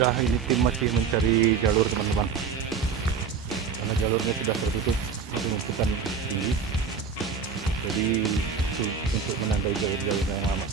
Ya, ini tim masih mencari jalur teman-teman, karena jalurnya sudah tertutup rumputan tinggi, jadi sulit untuk menandai jalur-jalur yang lama.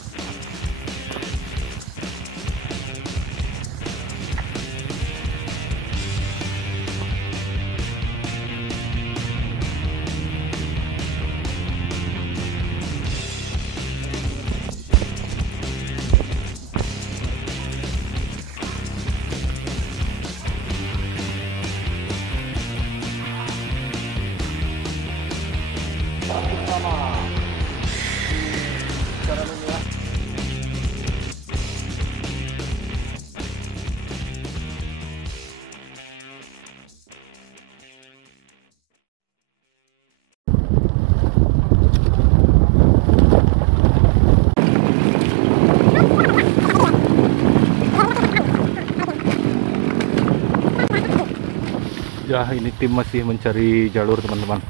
Ya, ini tim masih mencari jalur teman-teman,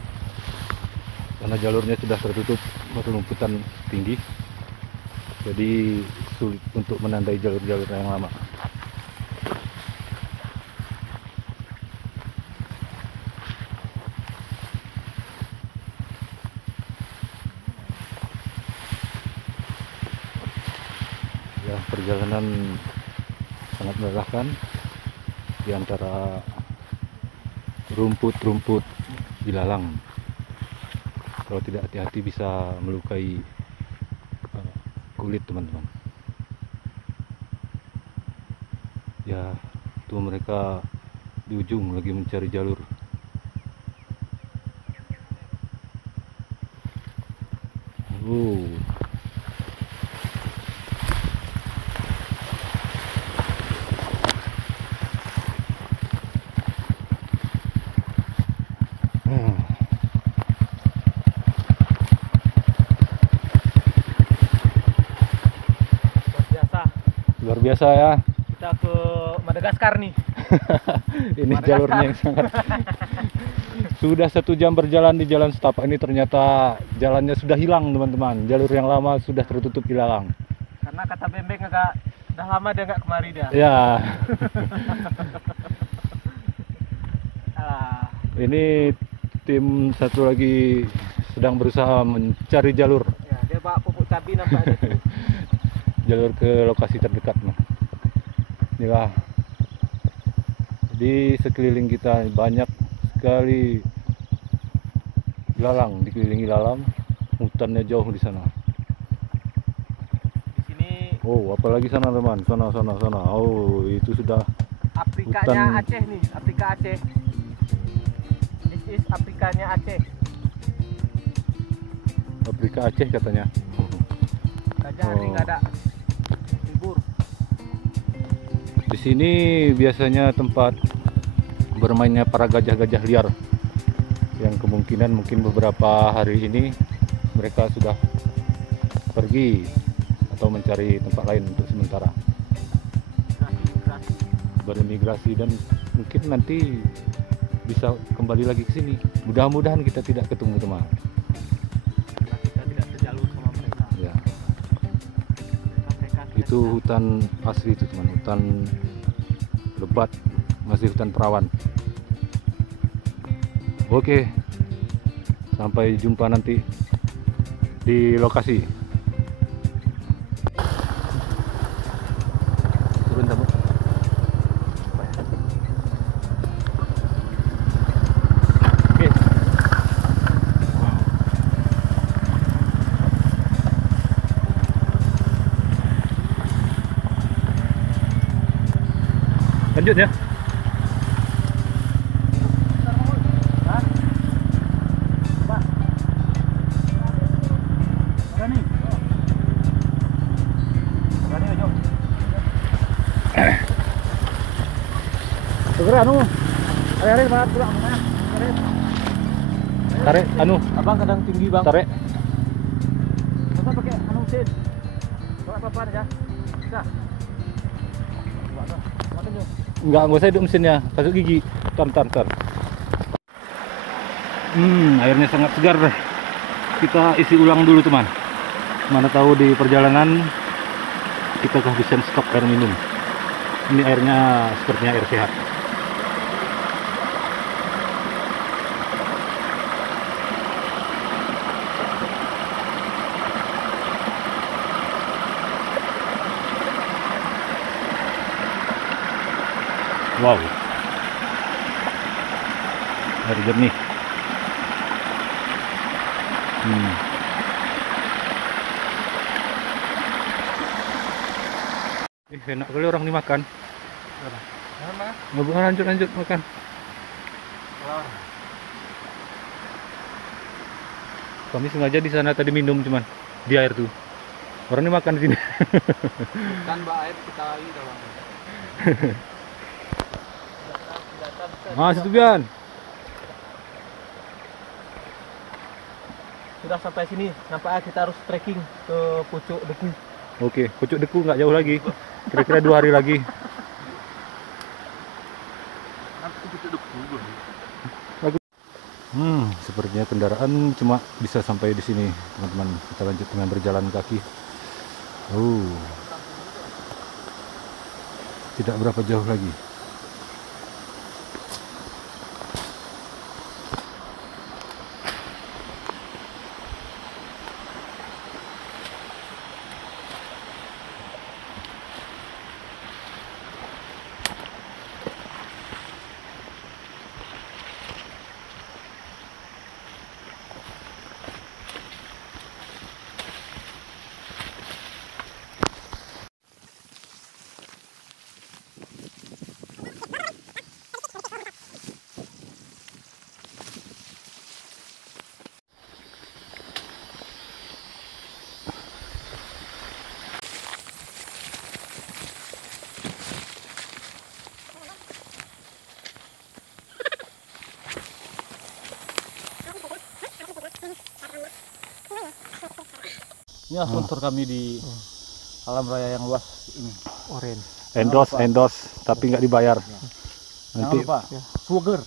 karena jalurnya sudah tertutup rumputan tinggi, jadi sulit untuk menandai jalur-jalur yang lama. Ya, perjalanan sangat melelahkan di antara rumput-rumput ilalang. Kalau tidak hati-hati bisa melukai kulit teman-teman. Ya, itu mereka di ujung lagi mencari jalur. Luar biasa ya. Kita ke Madagaskar nih. Ini jalurnya yang sangat sudah 1 jam berjalan di jalan setapak ini, ternyata jalannya sudah hilang teman-teman. Jalur yang lama sudah tertutup ilalang. Karena kata Bembeng agak udah lama dia nggak kemari dia. Ya. Ini tim satu lagi sedang berusaha mencari jalur. Ya, dia bawa pupuk cabai nampaknya tuh. Jalur ke lokasi terdekat. Inilah, di sekeliling kita banyak sekali ilalang, dikelilingi ilalang, hutannya jauh di sana. Di sini. Oh, apalagi sana teman, sana. Oh, itu sudah Afrikanya hutan. Aceh nih, Afrika Aceh. This is Afrikanya Aceh. Afrika Aceh katanya. Gajah hari nggak ada libur. Di sini biasanya tempat bermainnya para gajah-gajah liar, yang kemungkinan mungkin beberapa hari ini mereka sudah pergi atau mencari tempat lain untuk sementara, berimigrasi, dan mungkin nanti bisa kembali lagi ke sini. Mudah-mudahan kita tidak ketemu teman. Kita tidak sejalur sama mereka. Ya, Mereka itu hutan asli itu teman, hutan lebat, masih hutan perawan. Oke, sampai jumpa nanti di lokasi. Turun kamu. Oke. Lanjut ya. Segera anu. Are banget pulang mana? Tarik anu. Abang kadang tinggi bang. Tarik. Masa pakai anu mesin? Bawa papan ya? Bisa. Enggak usah hidup mesinnya, kasih gigi. Tar. Airnya sangat segar. Kita isi ulang dulu teman. Mana tahu di perjalanan kita kehabisan stok air minum. Ini airnya sepertinya air sehat. Wow, air jernih. Enak kali orang ini makan. Lanjut makan. Kami sengaja di sana tadi minum cuman di air tuh. Orang ini makan di sini. Kan mbak air kita lagi kalau. Mas Tubian. Sudah sampai sini, nampaknya kita harus trekking ke pucuk Deku. Oke, pucuk Deku nggak jauh lagi. Kira-kira 2 hari lagi. Nanti pucuk Deku. Sepertinya kendaraan cuma bisa sampai di sini, teman-teman. Kita lanjut dengan berjalan kaki. Tidak berapa jauh lagi. Ini sponsor kami di alam raya yang luas ini. Oren. Endorse, tapi nggak dibayar. Nanti, Jangan lupa, Swagger.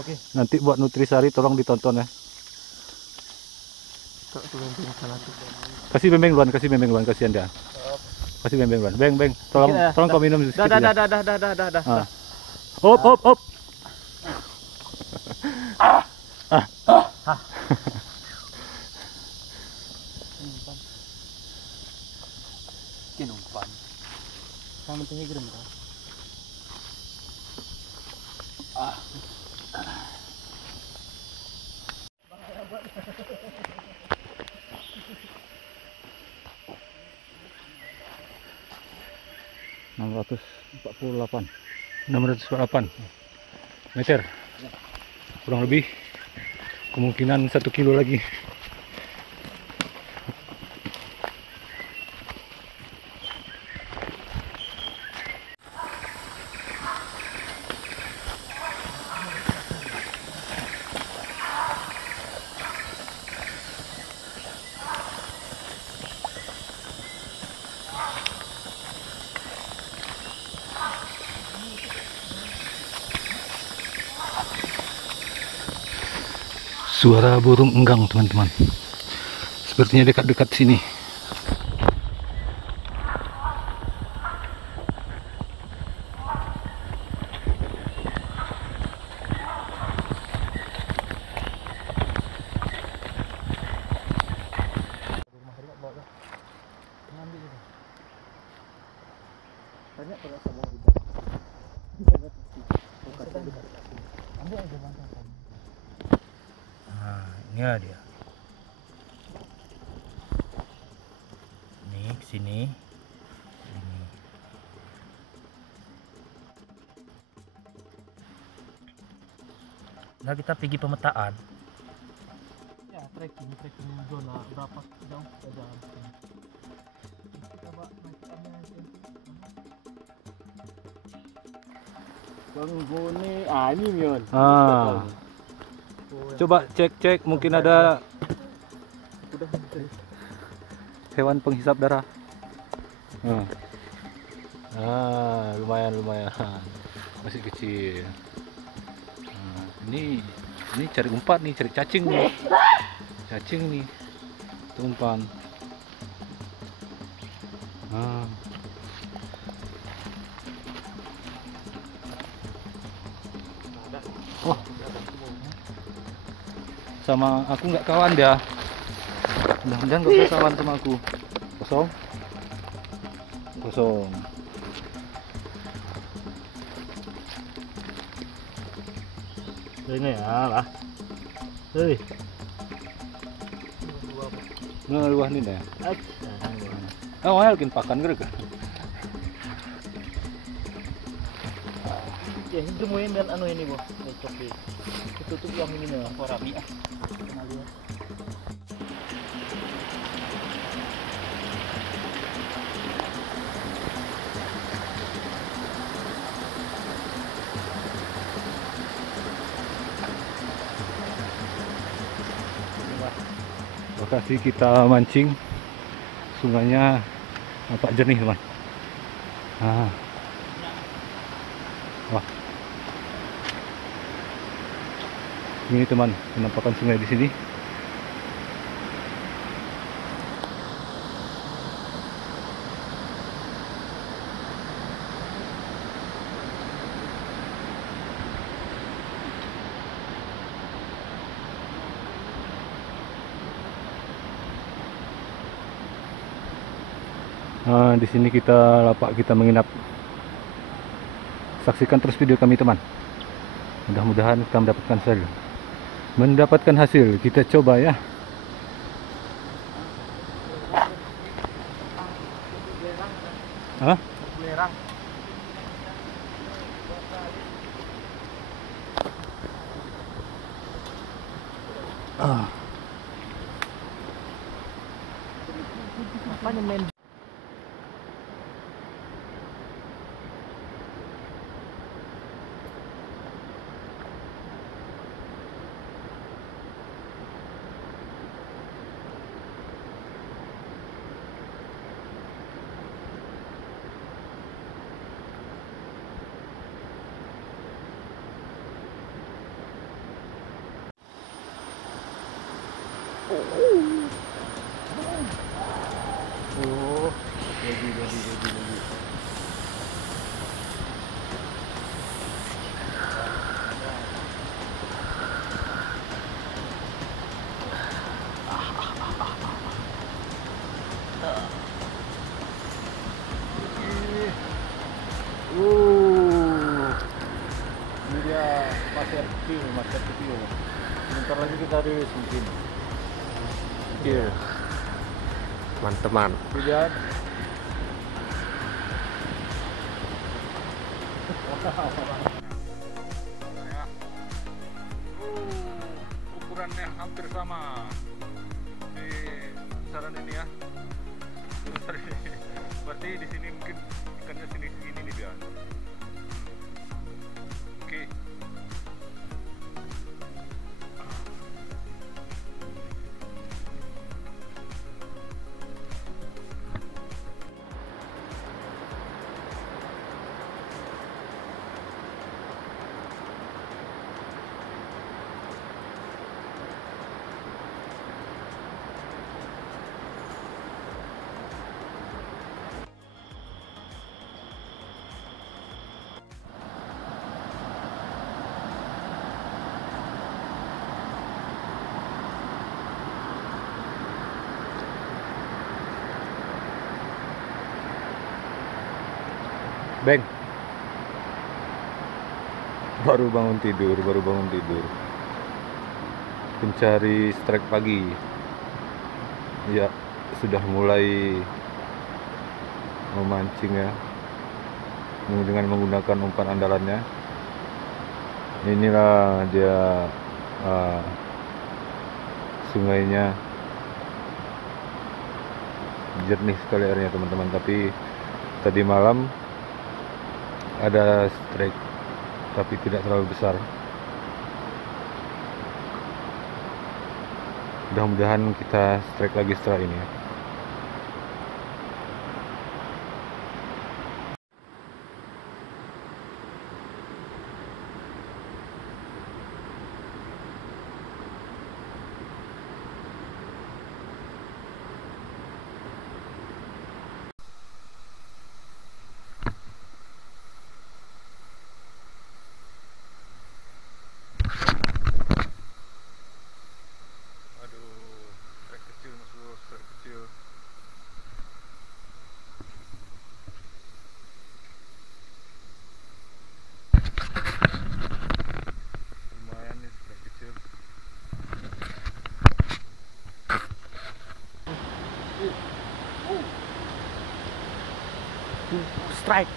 Oke. nanti buat Nutrisari tolong ditonton ya. Kasih bembeng duluan, kasihan dia. Kasih bembeng duluan. Beng, tolong kau minum sedikit aja. Dah. Hop. Kinumpan. Sama tinggi gerem kan? ...648 meter, kurang lebih kemungkinan 1 kilo lagi. Suara burung enggang, teman-teman. Sepertinya dekat-dekat sini. Ini dia. Ini kesini. Ini. Nah, kita pergi pemetaan. Ya, trekking zona berapa jauh aja. Kita bawa naik nanti. Penghuni, ini Mion. Coba cek mungkin ada hewan penghisap darah. Lumayan masih kecil. Ini cari umpan nih, cari cacing nih, itu umpan. Wah, sama aku nggak kawan dia. Mudah-mudahan nggak bisa kawan sama aku. Kosong. Kosong. Ini ya lah. Hei. Nah, luah nih deh. Ah, Oh, awalnya bikin pakan gitu. ya itu mau yang anu ini bu, kopi. Tutup yang ini nih, korabi ah. Lokasi kita mancing, sungainya nampak jernih teman. Wah, ini teman penampakan sungai di sini. Di sini kita menginap. Saksikan terus video kami teman. Mudah-mudahan kita mendapatkan hasil. Kita coba ya. Hah? Belerang. Makanya main. Oh, jadi. Ini dia pasir kecil. Sebentar lagi kita rilis mungkin. Kecil. Teman-teman, Lihat. Ukurannya hampir sama di saran ini ya. Berarti di sini mungkin ikannya sini nih dia. Oke. Beng, baru bangun tidur. Pencari strike pagi. Ya, sudah mulai memancing ya, dengan menggunakan umpan andalannya. Inilah dia sungainya, jernih sekali airnya teman-teman. Tapi tadi malam ada strike, tapi tidak terlalu besar. Mudah-mudahan kita strike lagi setelah ini ya.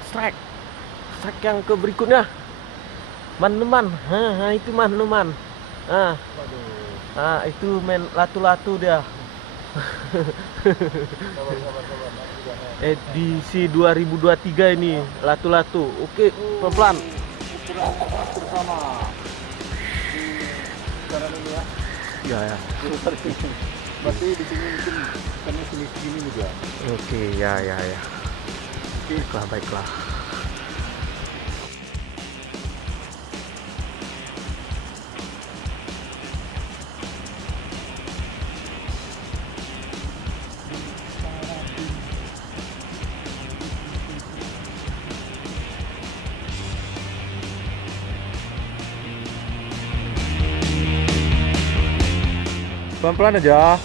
strike yang ke berikutnya. Man-man. Itu man-man. Itu main latu-latu dia. Edisi 2023 ini latu-latu. Oke, pelan-pelan. Bersama. Sekarang ini ya. Ya. Berarti di sini mungkin kami sini juga. Oke, ya. Baiklah. Pelan-pelan aja.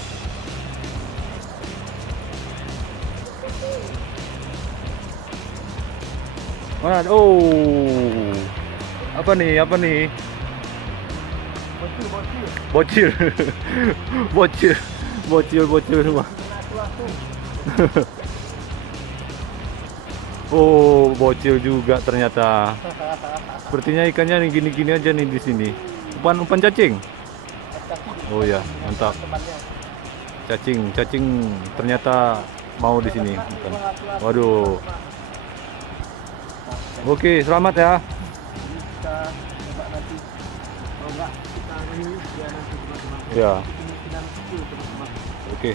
Mana? Oh. Apa nih? Bocil. Bocil semua. Oh, bocil juga ternyata. Sepertinya ikannya nih gini-gini aja nih di sini. Umpan cacing. Oh ya, mantap. Cacing ternyata mau di sini. Waduh. Oke, selamat ya. Kita coba nanti. Kalau enggak kita ini biar nanti teman-teman. Ya. Kemungkinan kecil teman-teman. Oke.